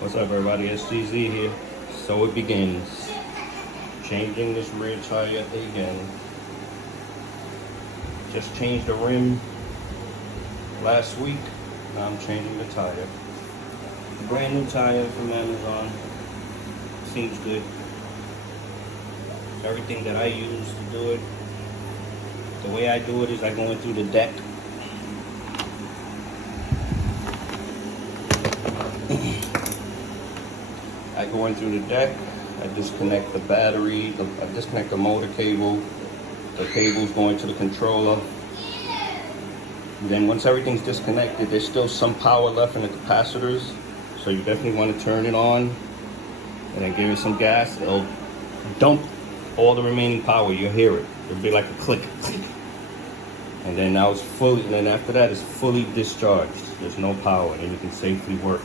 What's up, everybody? SGZ here. So it begins. Changing this rear tire again. Just changed the rim last week. Now I'm changing the tire. Brand new tire from Amazon. Seems good. Everything that I use to do it. The way I do it is I go in through the deck. I go in through the deck, I disconnect the battery, I disconnect the motor cable, the cable's going to the controller. And then once everything's disconnected, there's still some power left in the capacitors, so you definitely want to turn it on and then give it some gas. It'll dump all the remaining power, you'll hear it. It'll be like a click, click. And then now it's fully, and then after that it's fully discharged. There's no power, and you can safely work.